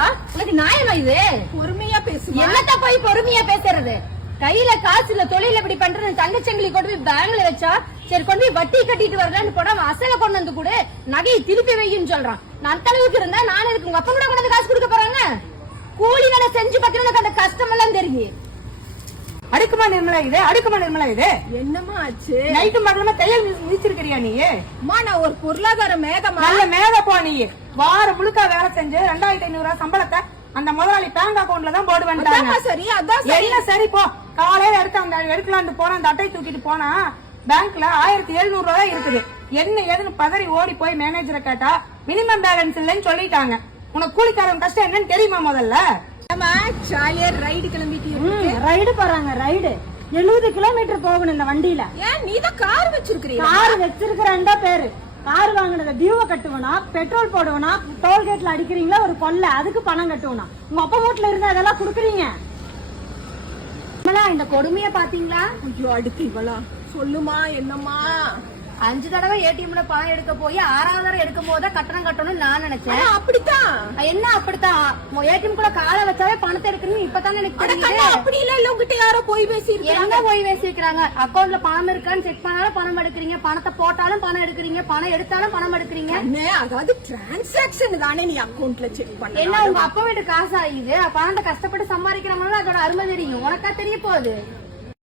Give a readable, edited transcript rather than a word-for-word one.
இல்லடா, உனக்கு நியாயமா இது? பொறுமையா பேசுவா. என்னத்த போய் பொறுமையா பேசுறது? கையில காசு இல்ல, தொழில் எப்படி பண்றது? தங்கச்சங்கிலி கொண்டு போய் பேங்க்ல வச்சா சரி, கொண்டு போய் வட்டி கட்டிட்டு வரலான்னு போனா அசல கொண்டு வந்து கூட நகையை திருப்பி வைன்னு சொல்றான். நான் அந்த அளவுக்கு இருந்தா நான் இருக்கு உங்க அப்பா கூட கொண்டு வந்து காசு கொடுக்க போறாங்க? கூலி வேலை செஞ்சு பார்த்தீங்கன்னா அந்த கஷ்டம் எல்லாம் தெரியும். அடுக்குமா நிர்மலா இது, அடுக்குமா நிர்மலா இது. என்னமா ஆச்சு? நைட்டு மகளமா தையல் மிதிச்சிருக்கிறியா நீ? அம்மா, நான் ஒரு பொருளாதார மேகமா. நல்ல மேக போ நீ. வாரம் முழுக்க வேலை செஞ்சு 2500 ரூபாய் சம்பளத்தை அந்த முதலாளி பேங்க் அக்கௌண்ட்ல தான் போடு வந்துட்டாங்க. சரி, அதான் சரி. என்ன சரி போ. காலையில எடுக்கலான்னு போன அந்த அட்டை தூக்கிட்டு போனா பேங்க்ல 1700 ரூபாய் இருக்குது. என்ன ஏதுன்னு பதறி ஓடி போய் மேனேஜரை கேட்டா மினிமம் பேலன்ஸ் இல்லன்னு சொல்லிட்டாங்க. உனக்கு கூலிக்காரன் கஷ்டம் என்னன்னு தெரியுமா முதல்ல? ரைடு கிளம்பிட்டு ரைடு போறாங்க. ரைடு 70 கிலோமீட்டர் போகணும் இந்த வண்டியில. ஏன் நீ தான் கார் வச்சிருக்கீங்க? கார் வச்சிருக்கிறா பேரு. கார் வாங்கினத டியூவை கட்டுவனா, பெட்ரோல் போடுவனா, டோல்கேட்ல அடிக்கிறீங்களா ஒரு கொல்ல, அதுக்கு பணம் கட்டுவனா? உங்க அப்பா வீட்டுல இருந்து அதெல்லாம் குடுக்குறீங்க. இந்த கொடுமைய பாத்தீங்களா? ஐயோ, அடுத்து இவளா? சொல்லுமா, என்னம்மா? 5 தடவை ஏடிஎம்ல பணம் எடுக்க போய் 6வது தடவை எடுக்கும் போது கட்டணம் கட்டணும்னு நான் நினைச்சேன். அப்படித்தான். என்ன அப்படித்தான்? ஏடிஎம் கூட காலை வச்சாவே பணத்தை எடுக்கணும் இப்பதான் எனக்கு தெரியுது. அப்படி இல்ல, உங்ககிட்ட யாரோ போய் பேசிருக்காங்க. என்ன போய் பேசிருக்காங்க? அக்கௌண்ட்ல பணம் இருக்கான்னு செக் பண்ணாலும் பணம் எடுக்கிறீங்க, பணத்தை போட்டாலும் பணம் எடுக்கிறீங்க, பணம் எடுத்தாலும் பணம் எடுக்கிறீங்க. அதாவது டிரான்சாக்சன் தானே நீ அக்கௌண்ட்ல செக் பண்ண. என்ன உங்க அப்பா வீட்டு காசு ஆகுது? பணத்தை கஷ்டப்பட்டு சம்பாதிக்கிறவங்களும் அதோட அருமை தெரியும். உனக்கா தெரிய போகுது?